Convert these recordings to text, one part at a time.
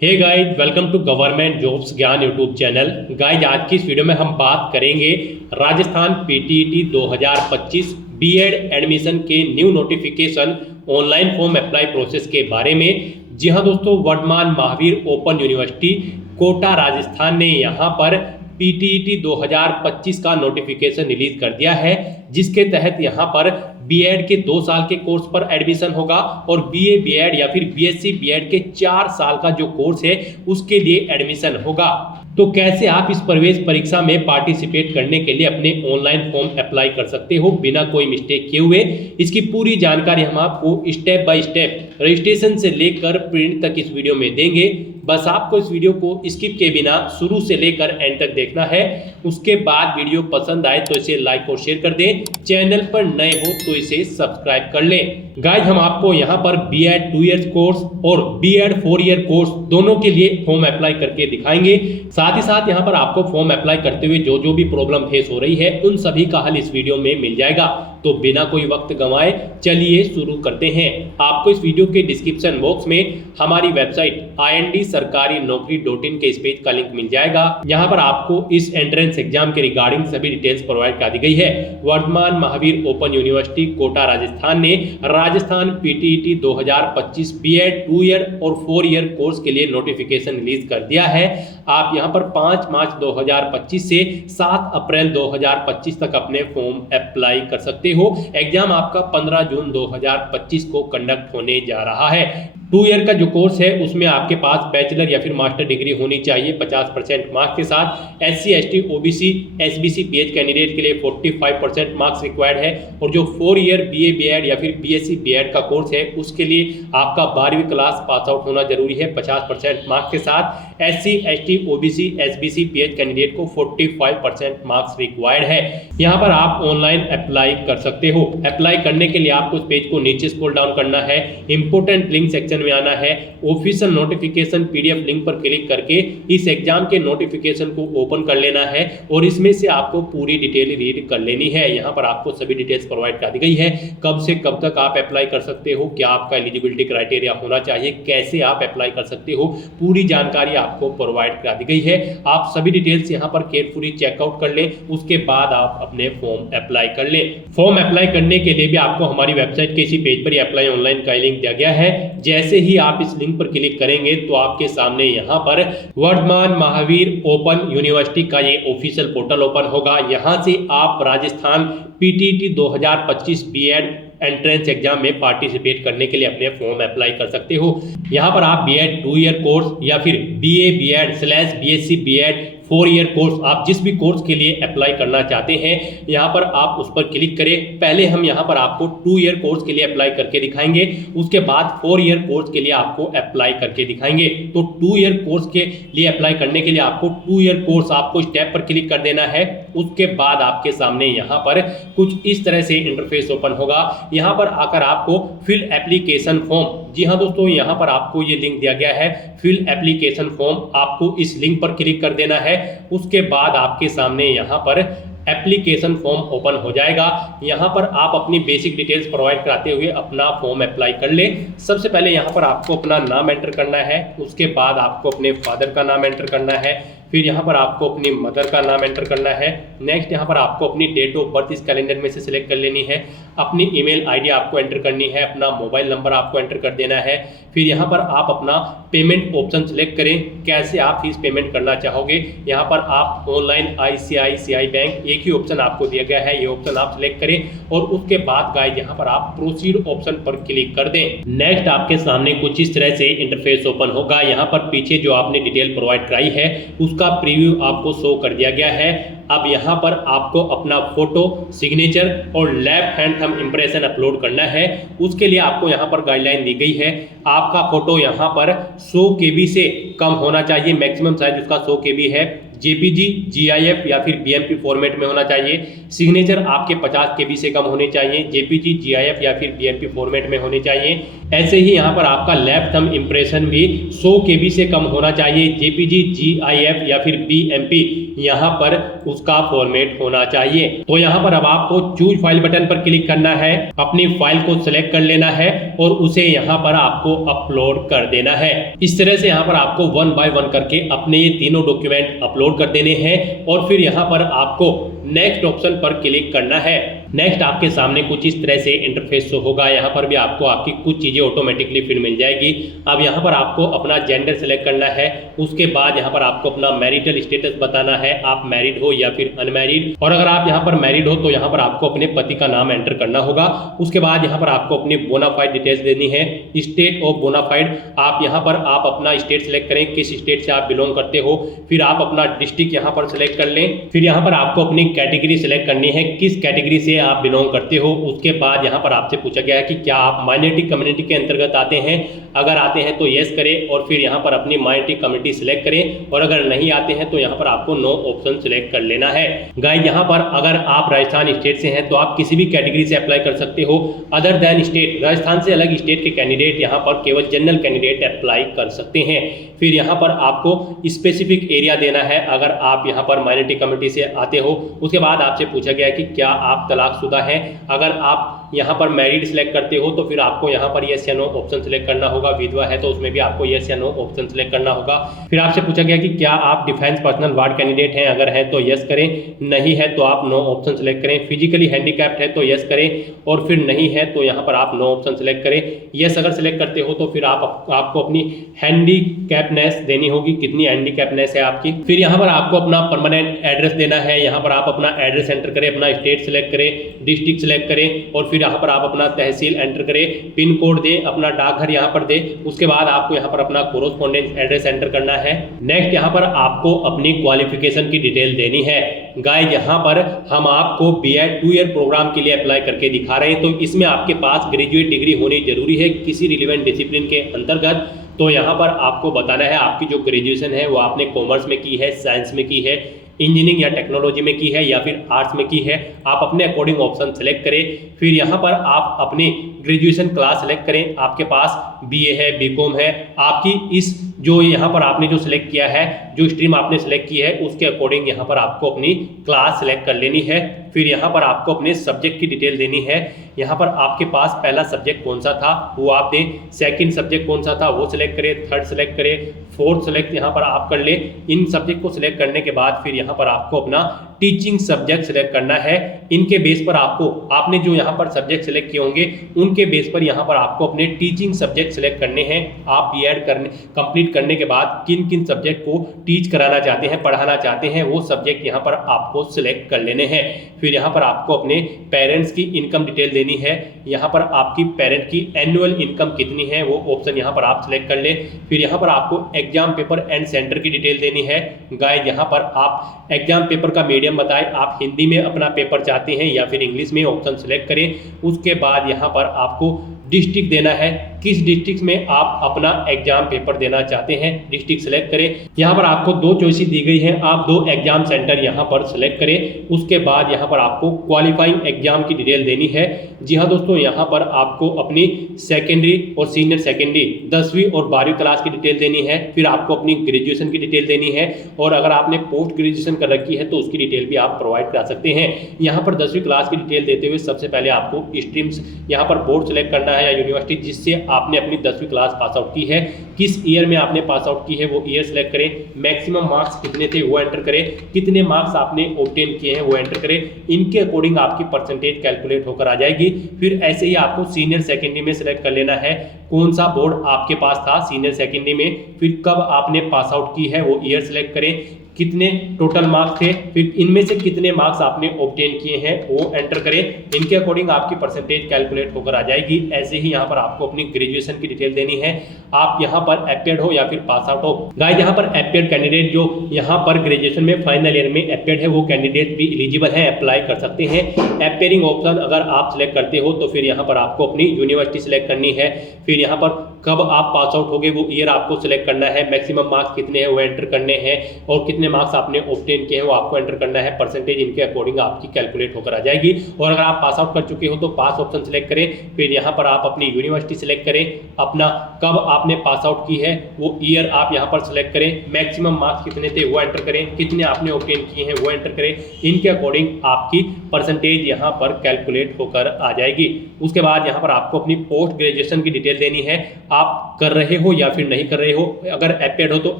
Hey guys, welcome to government jobs Gyan YouTube channel. Guys, आज की इस वीडियो में हम बात करेंगे राजस्थान पीटीईटी 2025 बीएड एडमिशन के new notification online form apply process के बारे में। जी हाँ दोस्तों, वर्धमान महावीर ओपन यूनिवर्सिटी कोटा राजस्थान ने यहाँ पर पीटीईटी 2025 का नोटिफिकेशन रिलीज कर दिया है, जिसके तहत यहाँ पर बीएड के 2 साल के कोर्स पर एडमिशन होगा और बीए बीएड या फिर बीएससी बीएड के 4 साल का जो कोर्स है उसके लिए एडमिशन होगा। तो कैसे आप इस प्रवेश परीक्षा में पार्टिसिपेट करने के लिए अपने ऑनलाइन फॉर्म अप्लाई कर सकते हो बिना कोई मिस्टेक किए हुए, इसकी पूरी जानकारी हम आपको स्टेप बाय स्टेप रजिस्ट्रेशन से लेकर प्रिंट तक इस वीडियो में देंगे। बस आपको इस वीडियो को स्किप के बिना शुरू से लेकर एंड तक देखना है। उसके बाद वीडियो पसंद आए तो इसे लाइक और शेयर कर दें। चैनल पर नए हो तो इसे सब्सक्राइब कर लें। गाइज, हम आपको यहाँ पर बीएड 2 ईयर्स कोर्स और बीएड 4 ईयर कोर्स दोनों के लिए फॉर्म अप्लाई करके दिखाएंगे। साथ ही साथ यहाँ पर आपको फॉर्म अप्लाई करते हुए जो भी प्रॉब्लम फेस हो रही है उन सभी का हल इस वीडियो में मिल जाएगा। तो बिना कोई वक्त गंवाए चलिए शुरू करते हैं। आपको इस वीडियो के डिस्क्रिप्शन बॉक्स में हमारी वेबसाइट IND-sarkari-naukri.in के इस पेज का लिंक मिल जाएगा। यहाँ पर आपको इस एंट्रेंस एग्जाम के रिगार्डिंग सभी डिटेल्स प्रोवाइड कर दी गई है। वर्धमान महावीर ओपन यूनिवर्सिटी कोटा राजस्थान ने राजस्थान पीटीईटी 2025 बीएड 2 ईयर और 4 ईयर कोर्स के लिए नोटिफिकेशन रिलीज कर दिया है। आप यहाँ पर 5 मार्च 2025 से 7 अप्रैल 2025 तक अपने फॉर्म अप्लाई कर सकते हो। एग्जाम आपका 15 जून 2025 को कंडक्ट होने जा रहा है। 2 ईयर का जो कोर्स है उसमें आपके पास बैचलर या फिर मास्टर डिग्री होनी चाहिए 50% मार्क्स के साथ। SC ST OBC SBC PH candidate के लिए 45% मार्क्स रिक्वायर्ड है। और जो 4 ईयर BA BEd या फिर BSc BEd का कोर्स है उसके लिए आपका 12वीं क्लास पास आउट होना जरूरी है 50% मार्क्स के साथ। SC ST OBC SBC PH candidate को 45% मार्क्स रिक्वायर्ड है। यहाँ पर आप ऑनलाइन अप्लाई कर सकते हो। अप्लाई करने के लिए आपको इस पेज को नीचे स्क्रॉल डाउन करना है, इंपोर्टेंट लिंक सेक्शन में आना है, ऑफिशियल नोटिफिकेशन PDF लिंक पर क्लिक करके इस एग्जाम के नोटिफिकेशन को ओपन कर लेना है और इसमें से आपको पूरी डिटेल रीड कर लेनी है। यहाँ पर आपको सभी डिटेल्स प्रोवाइड कर दी गई है, कब से कब तक आप अप्लाई कर सकते हो, क्या आपका एलिजिबिलिटी क्राइटेरिया होना चाहिए, कैसे आप अप्लाई कर सकते हो, पूरी जानकारी आपको प्रोवाइड करा दी गई है। आप सभी डिटेल्स यहाँ पर केयरफुली चेकआउट कर लें, उसके बाद आप अपने फॉर्म अप्लाई कर लें। फॉर्म अप्लाई करने के लिए भी आपको हमारी वेबसाइट के इसी पेज पर ही अप्लाई ऑनलाइन का लिंक दिया गया है। जैसे ही आप इस लिंक पर क्लिक करेंगे तो आपके सामने यहाँ पर वर्धमान महावीर ओपन यूनिवर्सिटी का ये ऑफिशियल पोर्टल ओपन होगा। यहाँ से आप Rajasthan PTET 2025 BEd entrance exam में पार्टिसिपेट करने के लिए अपने फॉर्म अप्लाई कर सकते हो। यहाँ पर आप बीएड 2 ईयर कोर्स या फिर BA BEd/BSc BEd 4 year course, आप जिस भी कोर्स के लिए अप्लाई करना चाहते हैं यहाँ पर आप उस पर क्लिक करें। पहले हम यहाँ पर आपको 2 ईयर कोर्स के लिए अप्लाई करके दिखाएंगे, उसके बाद 4 ईयर कोर्स के लिए आपको अप्लाई करके दिखाएंगे। तो 2 ईयर कोर्स के लिए अप्लाई करने के लिए आपको 2 ईयर कोर्स आपको स्टेप पर क्लिक कर देना है। उसके बाद आपके सामने यहाँ पर कुछ इस तरह से इंटरफेस ओपन होगा। यहाँ पर आकर आपको फिल एप्लीकेशन फॉर्म, जी हाँ दोस्तों, यहाँ पर आपको ये लिंक दिया गया है फिल एप्लीकेशन फॉर्म, आपको इस लिंक पर क्लिक कर देना है। उसके बाद आपके सामने यहाँ पर एप्लीकेशन फॉर्म ओपन हो जाएगा। यहाँ पर आप अपनी बेसिक डिटेल्स प्रोवाइड कराते हुए अपना फॉर्म अप्लाई कर लें। सबसे पहले यहाँ पर आपको अपना नाम एंटर करना है, उसके बाद आपको अपने फादर का नाम एंटर करना है, फिर यहाँ पर आपको अपनी मदर का नाम एंटर करना है। नेक्स्ट यहाँ पर आपको अपनी डेट ऑफ बर्थ इस कैलेंडर में से सिलेक्ट कर लेनी है, अपनी ईमेल आईडी आपको एंटर करनी है, अपना मोबाइल नंबर आपको एंटर कर देना है। फिर यहाँ पर आप अपना पेमेंट ऑप्शन सिलेक्ट करें, कैसे आप फीस पेमेंट करना चाहोगे। यहाँ पर आप ऑनलाइन ICICI बैंक, एक ही ऑप्शन आपको दिया गया है, ये ऑप्शन आप सिलेक्ट करें और उसके बाद गाइस यहाँ पर आप प्रोसीड ऑप्शन पर क्लिक कर दें। नेक्स्ट आपके सामने कुछ इस तरह से इंटरफेस ओपन होगा। यहाँ पर पीछे जो आपने डिटेल प्रोवाइड कराई है उसका प्रीव्यू आपको शो कर दिया गया है। अब यहाँ पर आपको अपना फोटो, सिग्नेचर और left hand thumb impression upload करना है। उसके लिए आपको यहाँ पर गाइडलाइन दी गई है, आपका फोटो यहाँ पर 100 KB से कम होना चाहिए, मैक्सिमम साइज उसका 100 KB है। जेपीजी, जीआईएफ या फिर बीएमपी फॉर्मेट में होना चाहिए। सिग्नेचर आपके 50 केबी से कम होने चाहिए, जेपीजी, जीआईएफ या फिर बीएमपी फॉर्मेट में होने चाहिए। ऐसे ही यहाँ पर आपका लेफ्ट थंब इंप्रेशन भी 100 केबी से कम होना चाहिए, जेपीजी, जीआईएफ या फिर बीएमपी यहाँ पर उसका फॉर्मेट होना चाहिए। तो यहाँ पर अब आपको चूज फाइल बटन पर क्लिक करना है, अपनी फाइल को सिलेक्ट कर लेना है और उसे यहाँ पर आपको अपलोड कर देना है। इस तरह से यहाँ पर आपको 1 बाय 1 करके अपने ये तीनों डॉक्यूमेंट अपलोड कर देने हैं और फिर यहाँ पर आपको नेक्स्ट ऑप्शन पर क्लिक करना है। नेक्स्ट आपके सामने कुछ इस तरह से इंटरफेस शो होगा। यहाँ पर भी आपको आपकी कुछ चीज़ें ऑटोमेटिकली फिर मिल जाएगी। अब यहाँ पर आपको अपना जेंडर सेलेक्ट करना है, उसके बाद यहाँ पर आपको अपना मैरिटल स्टेटस बताना है, आप मैरिड हो या फिर अनमैरिड। और अगर आप यहाँ पर मैरिड हो तो यहाँ पर आपको अपने पति का नाम एंटर करना होगा। उसके बाद यहाँ पर आपको अपनी बोनाफाइड डिटेल्स देनी है, स्टेट ऑफ बोनाफाइड। आप यहाँ पर आप अपना स्टेट सेलेक्ट करें, किस स्टेट से आप बिलोंग करते हो। फिर आप अपना डिस्ट्रिक्ट यहाँ पर सेलेक्ट कर लें। फिर यहाँ पर आपको अपनी कैटेगरी सेलेक्ट करनी है, किस कैटेगरी से आप बिलोंग करते हो। उसके बाद यहाँ पर आपसे पूछा गया है कि क्या आप माइनॉरिटी कम्युनिटी के अंतर्गत आते हैं। अगर आते हैं तो यस करें और फिर यहाँ पर अपनी माइनॉरिटी कम्युनिटी सिलेक्ट करें और अगर नहीं आते हैं तो यहाँ पर आपको नो ऑप्शन सिलेक्ट कर लेना है। गाइस यहाँ पर अगर आप राजस्थान स्टेट से हैं तो आप किसी भी कैटेगरी से अप्लाई कर सकते हो। अदर देन स्टेट, राजस्थान से अलग स्टेट के कैंडिडेट यहाँ पर केवल जनरल कैंडिडेट अप्लाई कर सकते हैं। फिर यहाँ पर आपको स्पेसिफिक एरिया देना है अगर आप यहाँ पर माइनॉरिटी कम्युनिटी से आते हो। उसके बाद आपसे पूछा गया है कि क्या आप तलाकशुदा हैं। अगर आप यहाँ पर मैरिड सिलेक्ट करते हो तो फिर आपको यहाँ पर यस या नो ऑप्शन सिलेक्ट करना होगा। विधवा है तो उसमें भी आपको यस या नो ऑप्शन सिलेक्ट करना होगा। फिर आपसे पूछा गया कि क्या आप डिफेंस पर्सनल वार्ड कैंडिडेट हैं। अगर है तो यस करें, नहीं है तो आप नो ऑप्शन सिलेक्ट करें। फिजिकली हैंडीकैप्ड है तो यस करें और फिर नहीं है तो यहाँ पर आप नो ऑप्शन सिलेक्ट करें। यस अगर सिलेक्ट करते हो तो फिर आपको अपनी हैंडीकैप्डनेस देनी होगी, कितनी हैंडीकैप्डनेस है आपकी। फिर यहाँ पर आपको अपना परमानेंट एड्रेस देना है। यहाँ पर आप अपना एड्रेस एंटर करें, अपना स्टेट सेलेक्ट करें, डिस्ट्रिक्ट सेलेक्ट करें और फिर यहाँ पर आप अपना तहसील एंटर करें, पिन कोड दें, अपना डाकघर यहाँ पर दें। उसके बाद आपको यहाँ पर अपना कोरोस्पोंडेंस एड्रेस एंटर करना है। नेक्स्ट यहाँ पर आपको अपनी क्वालिफिकेशन की डिटेल देनी है। गाइस यहाँ पर हम आपको बीएड 2 ईयर प्रोग्राम के लिए अप्लाई करके दिखा रहे हैं, तो इसमें आपके पास ग्रेजुएट डिग्री होनी जरूरी है किसी रिलेवेंट डिसिप्लिन के अंतर्गत। तो यहाँ पर आपको बताना है आपकी जो ग्रेजुएशन है वो आपने कॉमर्स में की है, साइंस में की है, इंजीनियरिंग या टेक्नोलॉजी में की है या फिर आर्ट्स में की है। आप अपने अकॉर्डिंग ऑप्शन सेलेक्ट करें। फिर यहाँ पर आप अपनी ग्रेजुएशन क्लास सेलेक्ट करें, आपके पास बीए है, बीकॉम है, आपकी इस जो यहाँ पर आपने जो सिलेक्ट किया है, जो स्ट्रीम आपने सेलेक्ट की है उसके अकॉर्डिंग यहाँ पर आपको अपनी क्लास सेलेक्ट कर लेनी है। फिर यहाँ पर आपको अपने सब्जेक्ट की डिटेल देनी है। यहाँ पर आपके पास पहला सब्जेक्ट कौन सा था वो आप दें, सेकंड सब्जेक्ट कौन सा था वो सिलेक्ट करें, थर्ड सेलेक्ट करें, फोर्थ सेलेक्ट यहाँ पर आप कर लें। इन सब्जेक्ट को सिलेक्ट करने के बाद फिर यहाँ पर आपको अपना टीचिंग सब्जेक्ट सिलेक्ट करना है। इनके बेस पर आपको आपने जो यहाँ पर सब्जेक्ट सिलेक्ट किए होंगे उनके बेस पर यहाँ पर आपको अपने टीचिंग सब्जेक्ट सिलेक्ट करने हैं। आप बीएड कंप्लीट करने के बाद किन किन सब्जेक्ट को टीच कराना चाहते हैं, पढ़ाना चाहते हैं, वो सब्जेक्ट यहाँ पर आपको सिलेक्ट कर लेने हैं। फिर यहाँ पर आपको अपने पेरेंट्स की इनकम डिटेल देनी है। यहाँ पर आपकी पेरेंट की एनुअल इनकम कितनी है वो ऑप्शन यहाँ पर आप सिलेक्ट कर लें। फिर यहाँ पर आपको एग्जाम पेपर एंड सेंटर की डिटेल देनी है। गाइस यहाँ पर आप एग्जाम पेपर का मीडियम बताएं, आप हिंदी में अपना पेपर चाहते हैं या फिर इंग्लिश में, ऑप्शन सेलेक्ट करें। उसके बाद यहाँ पर आपको डिस्ट्रिक्ट देना है, किस डिस्ट्रिक्ट में आप अपना एग्जाम पेपर देना चाहते हैं, डिस्ट्रिक्ट सेलेक्ट करें। यहाँ पर आपको 2 चॉइसेस दी गई हैं, आप 2 एग्जाम सेंटर यहाँ पर सेलेक्ट करें। उसके बाद यहाँ पर आपको क्वालिफाइंग एग्जाम की डिटेल देनी है। जी हाँ दोस्तों, यहाँ पर आपको अपनी सेकेंडरी और सीनियर सेकेंडरी 10वीं और 12वीं क्लास की डिटेल देनी है। फिर आपको अपनी ग्रेजुएशन की डिटेल देनी है और अगर आपने पोस्ट ग्रेजुएशन कर रखी है तो उसकी डिटेल भी आप प्रोवाइड करा सकते हैं। यहाँ पर 10वीं क्लास की डिटेल देते हुए सबसे पहले आपको स्ट्रीम्स यहाँ पर बोर्ड सेलेक्ट करना है या यूनिवर्सिटी जिससे आपने अपनी 10वीं क्लास पास आउट की है, किस ईयर में आपने पास आउट की है वो ईयर सेलेक्ट करें। मैक्सिमम मार्क्स कितने थे वो एंटर करें, कितने मार्क्स आपने ऑब्टेन किए हैं वो एंटर करें। इनके अकॉर्डिंग आपकी परसेंटेज कैलकुलेट होकर आ जाएगी। फिर ऐसे ही आपको सीनियर सेकेंडरी में सेलेक्ट कर लेना है, कौन सा बोर्ड आपके पास था सीनियर सेकेंडरी में, फिर कब आपने पास आउट की है वो ईयर सेलेक्ट करें, कितने टोटल मार्क्स थे, फिर इनमें से कितने मार्क्स आपने ऑब्टेन किए हैं वो एंटर करें। इनके अकॉर्डिंग आपकी परसेंटेज कैलकुलेट होकर आ जाएगी। ऐसे ही यहाँ पर आपको अपनी ग्रेजुएशन की डिटेल देनी है, आप यहाँ पर अपीयर्ड हो या फिर पास आउट हो। गाइस यहाँ पर अपीयर्ड कैंडिडेट जो यहाँ पर ग्रेजुएशन में फाइनल ईयर में अपीयर्ड है वो कैंडिडेट भी एलिजिबल हैं, अप्लाई कर सकते हैं। अपीयरिंग ऑप्शन अगर आप सिलेक्ट करते हो तो फिर यहाँ पर आपको अपनी यूनिवर्सिटी सिलेक्ट करनी है। फिर यहाँ पर कब आप पास आउट हो गए वो ईयर आपको सिलेक्ट करना है, मैक्सिमम मार्क्स कितने हैं वो एंटर करने हैं, और कितने मार्क्स आपने ऑब्टेन किए हैं वो आपको एंटर करना है। परसेंटेज इनके अकॉर्डिंग आपकी कैलकुलेट होकर आ जाएगी। और अगर आप पास आउट कर चुके हो तो पास ऑप्शन सेलेक्ट करें, फिर यहाँ पर आप अपनी यूनिवर्सिटी सेलेक्ट करें, अपना कब आपने पास आउट की है वो ईयर आप यहाँ पर सेलेक्ट करें, मैक्सिमम मार्क्स कितने थे वो एंटर करें, कितने आपने ऑब्टेन किए हैं वो एंटर करें। इनके अकॉर्डिंग आपकी परसेंटेज यहाँ पर कैलकुलेट होकर आ जाएगी। उसके बाद यहाँ पर आपको अपनी पोस्ट ग्रेजुएशन की डिटेल देनी है, आप कर रहे हो या फिर नहीं कर रहे हो। अगर एपेड हो तो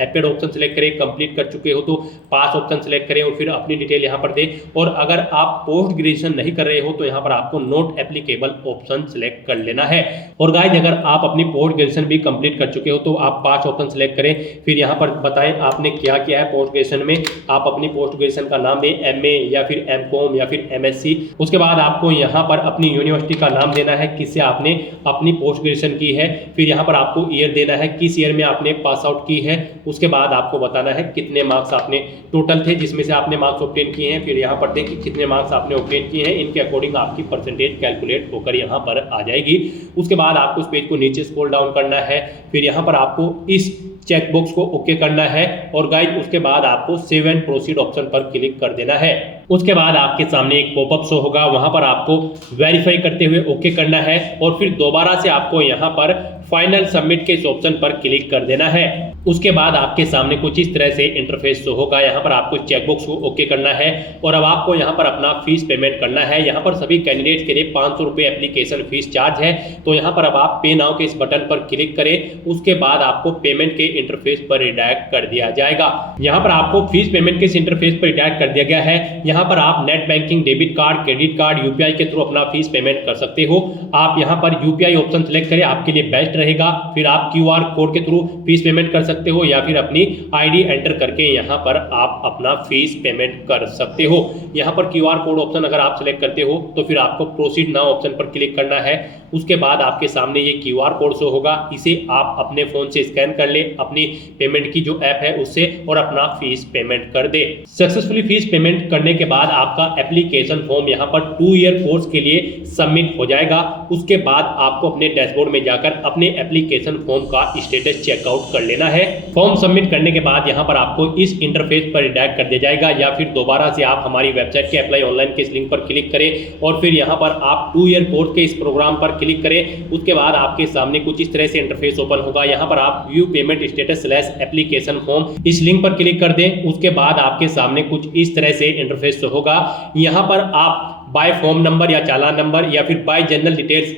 एपेड ऑप्शन सेलेक्ट करें, कंप्लीट कर चुके हो तो पास ऑप्शन सेलेक्ट करें और फिर अपनी डिटेल यहाँ पर दें। और अगर आप पोस्ट ग्रेजुएशन नहीं कर रहे हो तो यहाँ पर आपको नॉट एप्लीकेबल ऑप्शन सेलेक्ट कर लेना है। और गाइस अगर आप अपनी पोस्ट ग्रेजुएशन भी कंप्लीट कर चुके हो तो आप पास ऑप्शन सेलेक्ट करें, फिर यहाँ पर बताएं आपने क्या किया है पोस्ट ग्रेजुएशन में। आप अपनी पोस्ट ग्रेजुएशन का नाम दें, एमए या फिर एमकॉम या फिर एमएससी। उसके बाद आपको यहाँ पर अपनी यूनिवर्सिटी का नाम देना है किससे आपने अपनी पोस्ट ग्रेजुएशन की है, फिर यहाँ पर आपको ईयर देना है किस ईयर में आपने पास आउट की है। उसके बाद आपको बताना है कितने मार्क्स आपने टोटल थे जिसमें से आपने मार्क्स ऑब्टेन किए हैं, फिर यहाँ पर दें कि कितने मार्क्स आपने ऑब्टेन किए हैं। इनके अकॉर्डिंग आपकी परसेंटेज कैलकुलेट होकर यहाँ पर आ जाएगी। उसके बाद आपको इस पेज को नीचे स्क्रॉल डाउन करना है, फिर यहाँ पर आपको इस चेक बॉक्स को ओके करना है और गाइस उसके बाद आपको सेव एंड प्रोसीड ऑप्शन पर क्लिक कर देना है। उसके बाद आपके सामने एक पॉपअप शो होगा, वहां पर आपको वेरीफाई करते हुए ओके करना है और फिर दोबारा से आपको यहाँ पर फाइनल सबमिट के इस ऑप्शन पर क्लिक कर देना है। उसके बाद आपके सामने कुछ इस तरह से इंटरफेस शो होगा, यहाँ पर आपको चेकबॉक्स को ओके करना है और अब आपको यहाँ पर अपना फीस पेमेंट करना है। यहाँ पर सभी कैंडिडेट्स के लिए 500 रुपये एप्लीकेशन फीस चार्ज है, तो यहाँ पर अब आप पे नाउ के इस बटन पर क्लिक करें। उसके बाद आपको पेमेंट के इंटरफेस पर रिडायरेक्ट कर दिया जाएगा। यहाँ पर आपको फीस पेमेंट के इस इंटरफेस पर रिडायरेक्ट कर दिया गया है। यहाँ पर आप net banking, debit card, credit card, UPI के थ्रू अपना फीस पेमेंट कर सकते हो। आप यहाँ पर यूपीआई ऑप्शन सेलेक्ट करें, आपके लिए बेस्ट रहेगा। फिर आप क्यूआर कोड के थ्रू फीस पेमेंट कर सकते हो या फिर अपनी आईडी एंटर करके यहाँ पर आप अपना फीस पेमेंट कर सकते हो। यहाँ पर क्यूआर कोड ऑप्शन अगर आप सेलेक्ट करते हो तो फिर आपको प्रोसीड नाउ ऑप्शन पर क्लिक करना है। उसके बाद आपके सामने ये क्यूआर कोड शो होगा, इसे आप अपने फोन से स्कैन कर ले अपनी पेमेंट की जो ऐप है उससे और अपना फीस पेमेंट कर दे। सक्सेसफुली फीस पेमेंट करने के बाद आपका एप्लीकेशन फॉर्म यहाँ पर 2 ईयर कोर्स के लिए सबमिट हो जाएगा। उसके बाद आपको अपने डैशबोर्ड में जाकर अपने एप्लीकेशन फॉर्म का स्टेटस चेकआउट कर लेना है। फॉर्म सबमिट करने के बाद यहाँ पर आपको इस इंटरफेस पर रिडायरेक्ट कर दिया जाएगा या फिर दोबारा से आप हमारी वेबसाइट के अप्लाई ऑनलाइन के इस लिंक पर क्लिक करें और फिर यहाँ पर आप 2 ईयर कोर्स के इस प्रोग्राम पर क्लिक करें। उसके बाद आपके सामने कुछ इस तरह से इंटरफेस ओपन होगा, यहाँ पर आप view payment status / application form इस लिंक पर क्लिक कर दें। उसके बाद आपके सामने कुछ इस तरह से इंटरफेस होगा, यहाँ पर आप बाय फॉर्म नंबर या चालान नंबर या फिर बाय जनरल डिटेल्स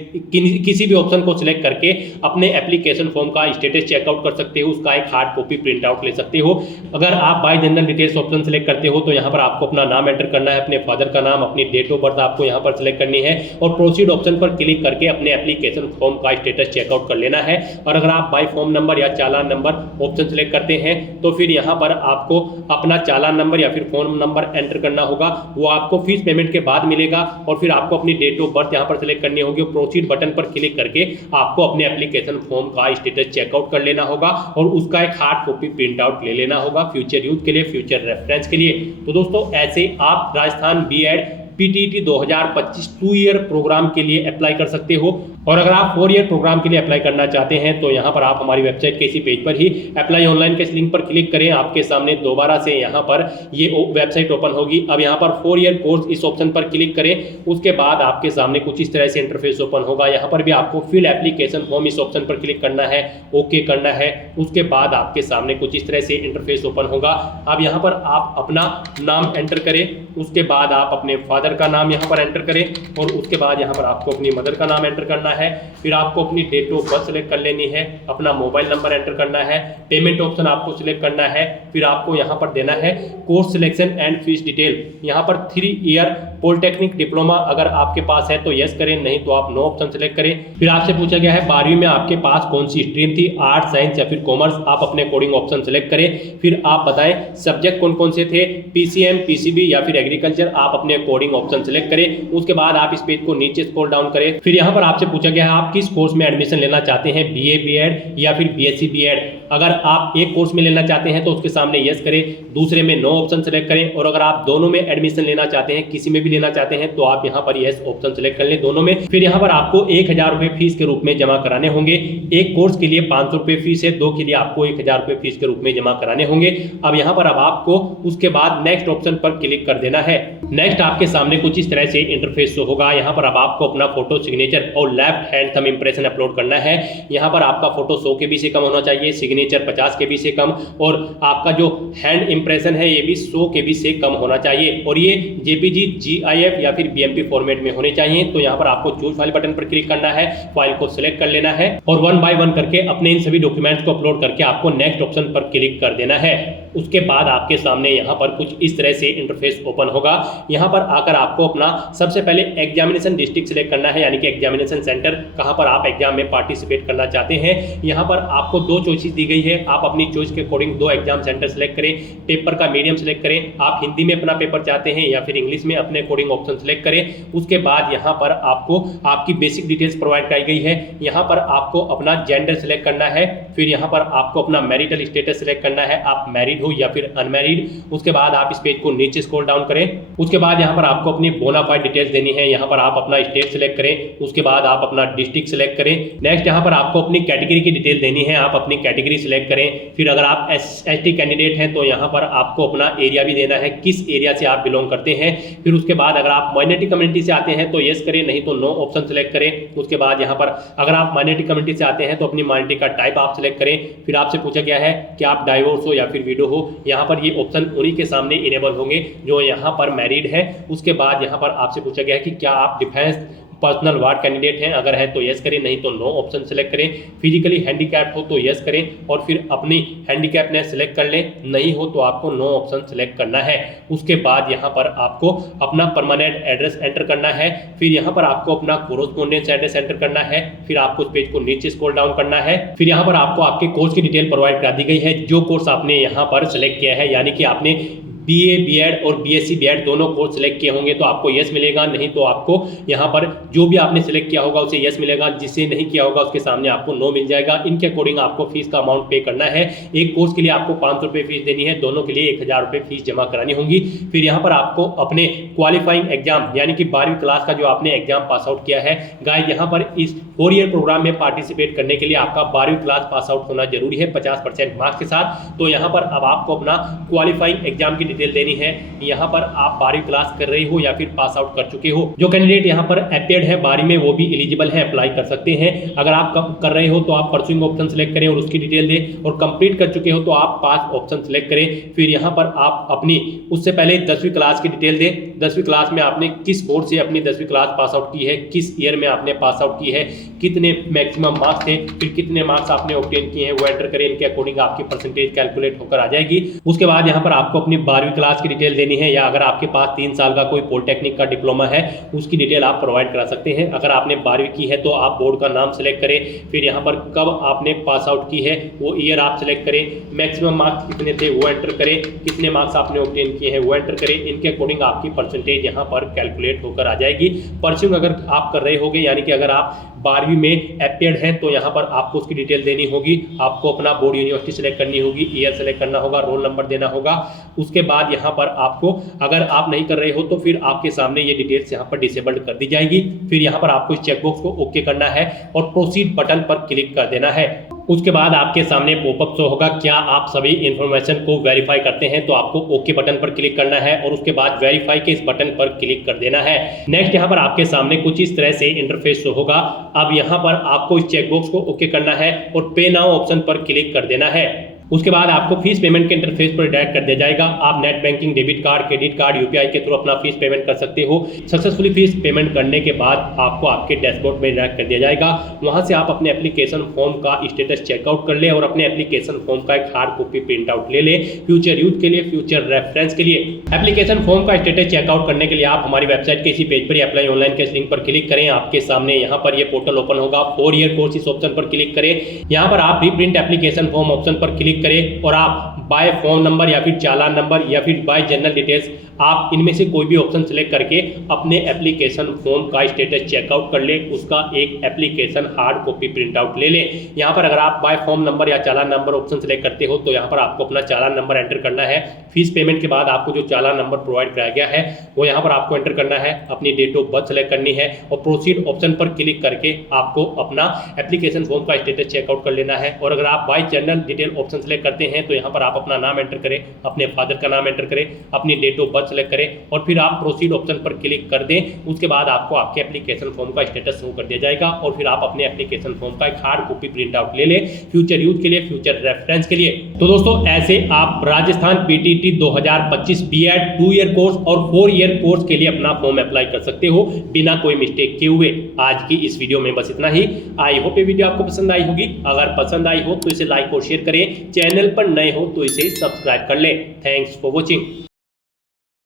किसी भी ऑप्शन को सिलेक्ट करके अपने एप्लीकेशन फॉर्म का स्टेटस चेकआउट कर सकते हो, उसका एक हार्ड कॉपी प्रिंट आउट ले सकते हो। अगर आप bye general details option select करते हो तो यहाँ पर आपको अपना नाम एंटर करना है, अपने फादर का नाम, अपनी डेट ऑफ बर्थ आपको यहाँ पर सिलेक्ट करनी है और प्रोसीड ऑप्शन पर क्लिक करके अपने एप्लीकेशन फॉर्म का स्टेटस चेकआउट कर लेना है। और अगर आप बाय फॉर्म नंबर या चालान नंबर ऑप्शन सेलेक्ट करते हैं तो फिर यहाँ पर आपको अपना चालान नंबर या फिर फॉर्म नंबर एंटर करना होगा, वो आपको फीस पेमेंट के बाद मिलेगा। और फिर आपको अपनी डेट ऑफ बर्थ यहाँ पर सिलेक्ट करनी होगी, प्रोसीड बटन पर क्लिक करके आपको अपने एप्लीकेशन फॉर्म का स्टेटस चेकआउट कर लेना होगा और उसका एक हार्ड कॉपी प्रिंट आउट ले लेना होगा फ्यूचर यूज के लिए, फ्यूचर रेफरेंस के लिए। तो दोस्तों ऐसे आप Rajasthan BEd PTET 2025 2 year programme के लिए अप्लाई कर सकते हो। और अगर आप 4 ईयर प्रोग्राम के लिए अप्लाई करना चाहते हैं तो यहाँ पर आप हमारी वेबसाइट के इसी पेज पर ही अप्लाई ऑनलाइन के इस लिंक पर क्लिक करें, आपके सामने दोबारा से यहाँ पर ये वेबसाइट ओपन होगी। अब यहाँ पर 4 ईयर कोर्स इस ऑप्शन पर क्लिक करें। उसके बाद आपके सामने कुछ इस तरह से इंटरफेस ओपन होगा, यहाँ पर भी आपको फिल एप्लीकेशन फॉर्म इस ऑप्शन पर क्लिक करना है, ओके करना है। उसके बाद आपके सामने कुछ इस तरह से इंटरफेस ओपन होगा। अब यहाँ पर आप अपना नाम एंटर करें, उसके बाद आप अपने फादर का नाम यहाँ पर एंटर करें और उसके बाद यहाँ पर आपको अपनी मदर का नाम एंटर करना है। फिर आपको अपनी डेट ऑफ बर्थ सेलेक्ट कर लेनी है, अपना मोबाइल नंबर एंटर करना है, पेमेंट ऑप्शन आपको सिलेक्ट करना है। फिर आपको यहाँ पर देना है course selection and fees detail. यहाँ पर 3 ईयर पॉलिटेक्निक डिप्लोमा अगर आपके पास है तो यस करें, नहीं तो आप नो ऑप्शन सेलेक्ट करें। फिर आपसे पूछा गया है 12वीं में आपके पास कौन सी स्ट्रीम थी, आर्ट, साइंस या फिर कॉमर्स, आप अपने कोडिंग ऑप्शन सेलेक्ट करें। फिर आप बताएं सब्जेक्ट कौन कौन से थे, पीसीएम, पीसीबी या फिर एग्रीकल्चर, आप अपने कोडिंग ऑप्शन सेलेक्ट करें। उसके बाद आप इस पेज को नीचे स्क्रॉल डाउन करें। फिर यहाँ पर आपसे पूछा गया है आप किस कोर्स में एडमिशन लेना चाहते हैं, बीए बीएड या फिर बीएससी बीएड। अगर आप एक कोर्स में लेना चाहते हैं तो उसके सामने यस करें, दूसरे में नो ऑप्शन सेलेक्ट करें। और अगर आप दोनों में एडमिशन लेना चाहते हैं, किसी में भी भी लेना चाहते हैं तो आप यहाँ पर यस ऑप्शन सेलेक्ट कर लें दोनों में। फिर यहाँ पर आपको 1000 रुपये फीस के रूप में जमा कराने होंगे। एक कोर्स के लिए 500 रुपये फीस है, 2 के लिए आपको 1000 रुपये फीस के रूप में जमा कराने होंगे। अब यहाँ पर अब आपको उसके बाद नेक्स्ट ऑप्शन पर क्लिक कर देना है। नेक्स्ट आपके सामने कुछ इस तरह से इंटरफेस शो होगा। यहाँ पर अब आपको अपना फोटो, सिग्नेचर और left hand thumb impression upload करना है। यहाँ पर आपका फोटो 100 KB से कम होना चाहिए, सिग्नेचर 50 KB से कम और आपका जो हैंड इंप्रेशन है ये भी 100 KB से कम होना चाहिए और ये JPG, GIF या फिर BMP फॉर्मेट में होने चाहिए। तो यहाँ पर आपको चूज फाइल बटन पर क्लिक करना है, फाइल को सिलेक्ट कर लेना है और 1 बाय 1 करके अपने इन सभी डॉक्यूमेंट्स को अपलोड करके आपको नेक्स्ट ऑप्शन पर क्लिक कर देना है। उसके बाद आपके सामने यहाँ पर कुछ इस तरह से इंटरफेस ओपन होगा। यहाँ पर आकर आपको अपना सबसे पहले एग्जामिनेशन डिस्ट्रिक्ट सिलेक्ट करना है, यानी कि एग्जामिनेशन सेंटर कहाँ पर आप एग्जाम में पार्टिसिपेट करना चाहते हैं। यहाँ पर आपको 2 चॉइसेस दी गई है, आप अपनी चॉइस के अकॉर्डिंग 2 एग्जाम सेंटर सेलेक्ट करें। पेपर का मीडियम सेलेक्ट करें, आप हिंदी में अपना पेपर चाहते हैं या फिर इंग्लिश में, अपने अकॉर्डिंग ऑप्शन सेलेक्ट करें। उसके बाद यहाँ पर आपको आपकी बेसिक डिटेल्स प्रोवाइड कराई गई है। यहाँ पर आपको अपना जेंडर सेलेक्ट करना है, फिर यहाँ पर आपको अपना मैरिटल स्टेटस सेलेक्ट करना है, आप मैरिड हो या फिर अनमैरिड। उसके बाद आप इस पेज को नीचे स्क्रॉल डाउन करें। उसके बाद यहाँ पर आपको अपनी बोनाफाइड डिटेल्स देनी है। यहाँ पर आप अपना स्टेट सेलेक्ट करें, उसके बाद आप अपना डिस्ट्रिक्ट सेलेक्ट करें। नेक्स्ट यहाँ पर आपको अपनी कैटेगरी की डिटेल देनी है, आप अपनी कैटेगरी सेलेक्ट करें। फिर अगर आप ST कैंडिडेट हैं तो यहाँ पर आपको अपना एरिया भी देना है, किस एरिया से आप बिलोंग करते हैं। फिर उसके बाद अगर आप माइनॉरिटी कम्युनिटी से आते हैं तो यस करें, नहीं तो नो ऑप्शन सेलेक्ट करें। उसके बाद यहाँ पर अगर आप माइनॉरिटी कम्युनिटी से आते हैं तो अपनी माइनॉरिटी का टाइप आप सेलेक्ट करें। फिर आपसे पूछा गया है कि आप डाइवोर्स हो या फिर विडो हो। यहाँ पर ये ऑप्शन उन्हीं के सामने इनेबल होंगे जो यहाँ पर मैरिड है। उसके बाद यहाँ पर आपसे पूछा गया है कि क्या आप डिफेंस पर्सनल वार्ड कैंडिडेट हैं, अगर है तो यस करें, नहीं तो नो ऑप्शन सेलेक्ट करें। फिजिकली हैंडीकैप्ड हो तो यस करें और फिर अपनी हैंडीकैप्डनेस सेलेक्ट कर लें, नहीं हो तो आपको नो ऑप्शन सेलेक्ट करना है। उसके बाद यहाँ पर आपको अपना परमानेंट एड्रेस एंटर करना है। फिर यहाँ पर आपको अपना कोरोस्पोंडेंस एड्रेस एंटर करना है। फिर आपको उस पेज को नीचे स्क्रॉल डाउन करना है। फिर यहाँ पर आपको आपके कोर्स की डिटेल प्रोवाइड करा दी गई है, जो कोर्स आपने यहाँ पर सेलेक्ट किया है, यानी कि आपने BA, BEd और BSc, BEd दोनों कोर्स सेलेक्ट किए होंगे तो आपको यस मिलेगा, नहीं तो आपको यहाँ पर जो भी आपने सेलेक्ट किया होगा उसे यस मिलेगा, जिसे नहीं किया होगा उसके सामने आपको नो मिल जाएगा। इनके अकॉर्डिंग आपको फीस का अमाउंट पे करना है। एक कोर्स के लिए आपको 500 रुपये फीस देनी है, दोनों के लिए 1000 रुपये फीस जमा करानी होंगी। फिर यहाँ पर आपको अपने क्वालिफाइंग एग्जाम यानी कि 12वीं क्लास का जो आपने एग्जाम पास आउट किया है, गाइस यहाँ पर इस 4 ईयर प्रोग्राम में पार्टिसिपेट करने के लिए आपका 12वीं क्लास पास आउट होना जरूरी है 50% मार्क्स के साथ। तो यहाँ पर अब आपको अपना क्वालिफाइंग एग्जाम की डिटेल देनी है। यहाँ पर आप 12वीं क्लास कर रहे हो या फिर पास आउट कर चुके हो। जो कैंडिडेट यहाँ पर अपेयर्ड है 12वीं में वो भी एलिजिबल है, अप्लाई कर सकते हैं। अगर आप कर रहे हो तो आप परसुइंग ऑप्शन सेलेक्ट करें और उसकी डिटेल दें, और कंप्लीट कर चुके हो तो आप पास ऑप्शन सेलेक्ट करें। फिर यहाँ पर आप अपनी उससे पहले 10वीं क्लास की डिटेल दें, 10वीं क्लास में आपने किस बोर्ड से अपनी 10वीं क्लास पास आउट की है, किस ईयर में आपने पास आउट की है, कितने मैक्सिमम मार्क्स थे, फिर कितने मार्क्स आपने ऑब्टेन किए हैं वो एंटर करें। इनके अकॉर्डिंग आपकी परसेंटेज कैलकुलेट होकर आ जाएगी। उसके बाद यहाँ पर आपको अपनी 12वीं क्लास की डिटेल देनी है, या अगर आपके पास 3 साल का कोई पॉलिटेक्निक का डिप्लोमा है उसकी डिटेल आप प्रोवाइड करा सकते हैं। अगर आपने 12वीं की है तो आप बोर्ड का नाम सेलेक्ट करें। फिर यहाँ पर कब आपने पास आउट की है वो ईयर आप सेलेक्ट करें, मैक्सिमम मार्क्स कितने थे वो एंटर करें, कितने मार्क्स आपने ऑब्टेन किए हैं वो एंटर करें। इनके अकॉर्डिंग आपकी परसेंटेज यहाँ पर कैलकुलेट होकर आ जाएगी। परस्यूइंग अगर आप कर रहे होंगे, यानी कि अगर आप 12वीं में अपेयर्ड हैं तो यहाँ पर आपको उसकी डिटेल देनी होगी। आपको अपना बोर्ड यूनिवर्सिटी सेलेक्ट करनी होगी, ईयर सेलेक्ट करना होगा, रोल नंबर देना होगा। उसके बाद यहाँ पर आपको अगर आप नहीं कर रहे हो तो फिर आपके सामने ये डिटेल्स यहाँ पर डिसेबल्ड कर दी जाएगी। फिर यहाँ पर आपको इस चेकबॉक्स को ओके करना है और प्रोसीड बटन पर क्लिक कर देना है। उसके बाद आपके सामने पॉपअप शो होगा, क्या आप सभी इंफॉर्मेशन को वेरीफाई करते हैं, तो आपको ओके बटन पर क्लिक करना है और उसके बाद वेरीफाई के इस बटन पर क्लिक कर देना है। नेक्स्ट यहाँ पर आपके सामने कुछ इस तरह से इंटरफेस शो होगा। अब यहाँ पर आपको इस चेकबॉक्स को ओके करना है और पे नाउ ऑप्शन पर क्लिक कर देना है। उसके बाद आपको फीस पेमेंट के इंटरफेस पर डायरेक्ट कर दिया जाएगा। आप net banking, debit card, credit card, UPI के थ्रू अपना फीस पेमेंट कर सकते हो। सक्सेसफुली फीस पेमेंट करने के बाद आपको आपके डैशबोर्ड में डायरेक्ट कर दिया जाएगा। वहां से आप अपने एप्लीकेशन फॉर्म का स्टेटस चेकआउट कर ले और अपने एप्लीकेशन फॉर्म का एक हार्ड कॉपी प्रिंट आउट ले ले, फ्यूचर यूज के लिए, फ्यूचर रेफरेंस के लिए। एप्लीकेशन फॉर्म का स्टेटस चेकआउट करने के लिए आप हमारी वेबसाइट के इसी पेज पर अप्लाई ऑनलाइन के लिंक पर क्लिक करें। आपके सामने यहाँ पर ये पोर्टल ओपन होगा। 4 ईयर कोर्स इस ऑप्शन पर क्लिक करें। यहाँ पर आप pre print application form option पर क्लिक क्लिक करें और आप बाय फॉर्म नंबर या फिर चालान नंबर या फिर बाय जनरल डिटेल्स आप इनमें से कोई भी ऑप्शन सेलेक्ट करके अपने एप्लीकेशन फॉर्म का स्टेटस चेकआउट कर ले, उसका एक application hard copy print out ले लें। यहाँ पर अगर आप बाय फॉर्म नंबर या चालान नंबर ऑप्शन सेलेक्ट करते हो तो यहाँ पर आपको अपना चालान नंबर एंटर करना है। फीस पेमेंट के बाद आपको जो चालान नंबर प्रोवाइड कराया गया है वो यहाँ पर आपको एंटर करना है, अपनी डेट ऑफ बर्थ सेलेक्ट करनी है और प्रोसीड ऑप्शन पर क्लिक करके आपको अपना एप्लीकेशन फॉर्म का स्टेटस चेकआउट कर लेना है। और अगर आप bye general detail option select करते हैं तो यहाँ पर आप अपना नाम एंटर करें, अपने फादर का नाम एंटर करें, अपनी डेट ऑफ बर्थ सेलेक्ट करें और फिर आप प्रोसीड ऑप्शन पर क्लिक कर दें। उसके बाद आपको आपके एप्लीकेशन फॉर्म का स्टेटस शो कर दिया जाएगा और फिर आप अपने एप्लीकेशन फॉर्म का एक हार्ड कॉपी प्रिंट आउट ले लें फ्यूचर यूज के लिए, फ्यूचर रेफरेंस के लिए। तो दोस्तों ऐसे आप Rajasthan PTET 2025 BEd 2 year course और 4 ईयर कोर्स के लिए अपना फॉर्म अप्लाई कर सकते हो बिना कोई मिस्टेक किए हुए। आज की इस वीडियो में बस इतना ही। आई होप ये वीडियो आपको पसंद आई होगी। अगर पसंद आई हो तो इसे लाइक और शेयर करें, चैनल पर नए हो तो इसे सब्सक्राइब कर ले। Thanks for watching.